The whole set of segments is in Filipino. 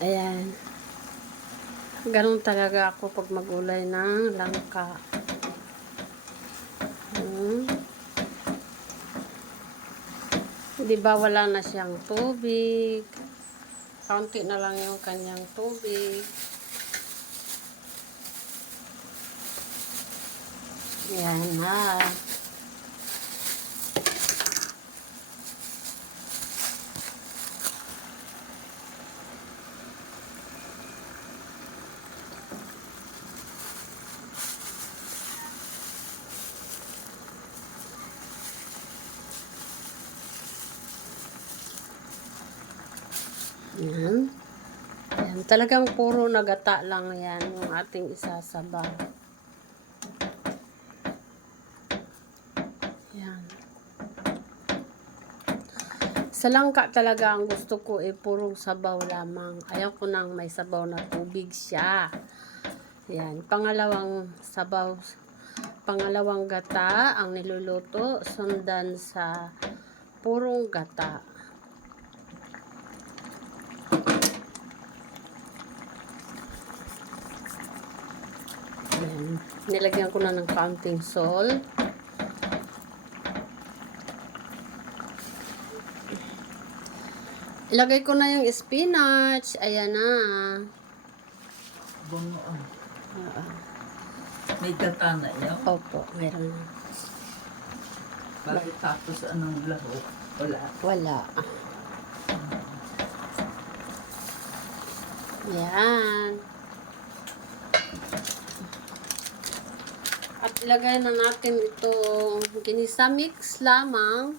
Ayan. Ganun talaga ako pag magulay ng langka. Di ba wala na siyang tubig? Kaunti na lang yung kanyang tubig. Ayan na. Yan. Yan. Talagang puro nagata lang yan yung ating isasabaw. Yan. Sa langka talaga ang gusto ko purong sabaw lamang. Ayaw ko nang may sabaw na tubig siya. Yan. Pangalawang sabaw, pangalawang gata ang niluluto, sundan sa purong gata. Ayan. Nilagyan ko na ng kaunting salt. Ilagay ko na yung spinach. Ayan na. Bungoan. May gata na yan? Opo, meron na. Bakit tapos anong laho? Wala. Wala. Yan. At ilagay na natin itong ginisa mix lamang.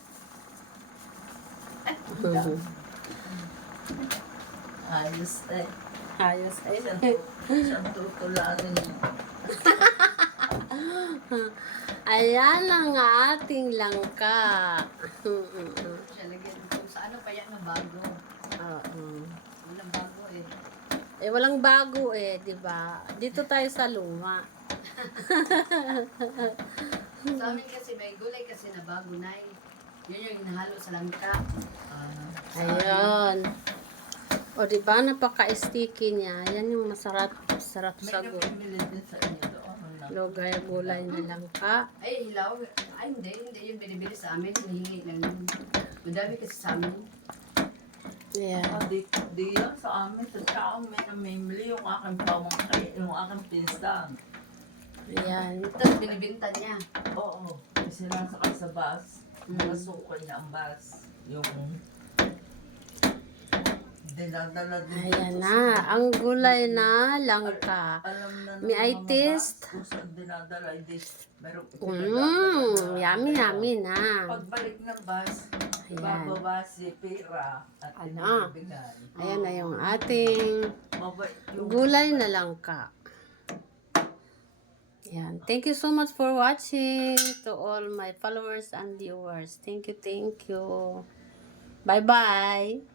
Ayos eh. Ayos eh. Siyang tutulanin mo. Ayan ang ating langka. Siya lagyan kung sa ano pa yan na bago. Walang bago eh. Walang bago di ba? Dito tayo sa luma. Sa amin kasi may gulay kasi na bago na eh. Yun yung hinahalo sa langka. Ayun. O di ba napaka-sticky niya. Yan yung masarap sa May gulay. napimili din sa inyo doon. Lugay gulay na langka. Ay, hilaw. Ay, hindi yung binibili sa amin. Hinihingi lang yun. Madami kasi sa amin. Yeah. Di yan sa amin. Sa tao may namimili yung aking pamangkay, yung aking pinsan. Ayan. Tapos binibinta niya. Oo. Sinasakay sa bus. Masukay niya ang bus. Yung dinadala din. Ayan na. Ang gulay na langka. Alam na ng May I mga taste? bus kung saan dinadala. Meron Yummy, yummy na. Pagbalik ng bus, Ayan. bababa si Pira at Ano? inibigay. Ayan na yung ating Mabait yung gulay na langka. Ayan. Thank you so much for watching to all my followers and viewers. Thank you, thank you. Bye-bye.